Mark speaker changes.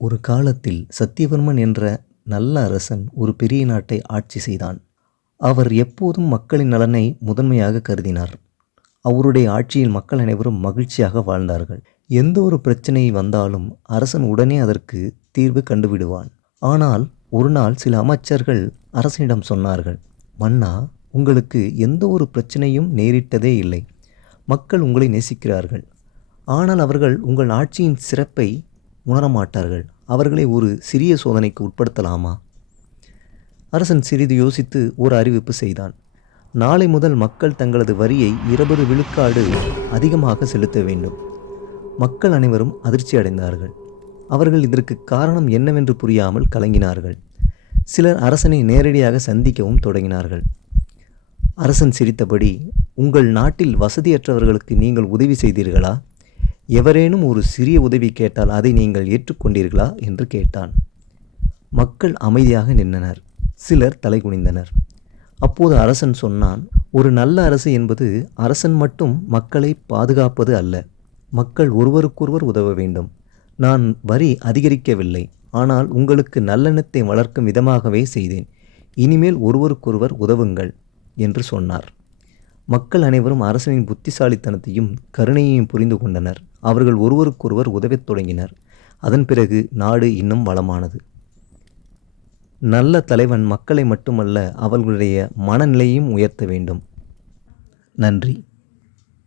Speaker 1: ஒரு காலத்தில் சத்தியவர்மன் என்ற நல்ல அரசன் ஒரு பெரிய நாட்டை ஆட்சி செய்தான். அவர் எப்போதும் மக்களின் நலனை முதன்மையாக கருதினார். அவருடைய ஆட்சியில் மக்கள் அனைவரும் மகிழ்ச்சியாக வாழ்ந்தார்கள். எந்த ஒரு பிரச்சனை வந்தாலும் அரசன் உடனே அதற்கு தீர்வு கண்டுவிடுவான். ஆனால் ஒரு நாள் சில அமைச்சர்கள் அரசனிடம் சொன்னார்கள் மன்னா உங்களுக்கு எந்த ஒரு பிரச்சனையும் நேரிட்டதே இல்லை. மக்கள் உங்களை நேசிக்கிறார்கள். ஆனால் அவர்கள் உங்கள் ஆட்சியின் சிறப்பை உணரமாட்டார்கள். அவர்களை ஒரு சிறிய சோதனைக்கு உட்படுத்தலாமா? அரசன் சிறிது யோசித்து ஒரு அறிவிப்பு செய்தான். நாளை முதல் மக்கள் தங்களது வரியை இருபது விழுக்காடு அதிகமாக செலுத்த வேண்டும். மக்கள் அனைவரும் அதிர்ச்சி அடைந்தார்கள். அவர்கள் இதற்கு காரணம் என்னவென்று புரியாமல் கலங்கினார்கள். சிலர் அரசனை நேரடியாக சந்திக்கவும் தொடங்கினார்கள். அரசன் சிரித்தபடி உங்கள் நாட்டில் வசதியற்றவர்களுக்கு நீங்கள் உதவி செய்தீர்களா? எவரேனும் ஒரு சிறிய உதவி கேட்டால் அதை நீங்கள் ஏற்றுக்கொண்டீர்களா என்று கேட்டான். மக்கள் அமைதியாக நின்றனர். சிலர் தலை குனிந்தனர். அப்போது அரசன் சொன்னான் ஒரு நல்ல அரசு என்பது அரசன் மட்டும் மக்களை பாதுகாப்பது அல்ல. மக்கள் ஒருவருக்கொருவர் உதவ வேண்டும். நான் வரி அதிகரிக்கவில்லை. ஆனால் உங்களுக்கு நல்லெண்ணத்தை வளர்க்கும் விதமாகவே செய்தேன். இனிமேல் ஒருவருக்கொருவர் உதவுங்கள் என்று சொன்னார். மக்கள் அனைவரும் அரசனின் புத்திசாலித்தனத்தையும் கருணையையும் புரிந்து கொண்டனர். அவர்கள் ஒருவருக்கொருவர் உதவத் தொடங்கினர். அதன் பிறகு நாடு இன்னும் வளமானது. நல்ல தலைவன் மக்களை மட்டுமல்ல அவர்களுடைய மனநிலையும் உயர்த்த வேண்டும். நன்றி.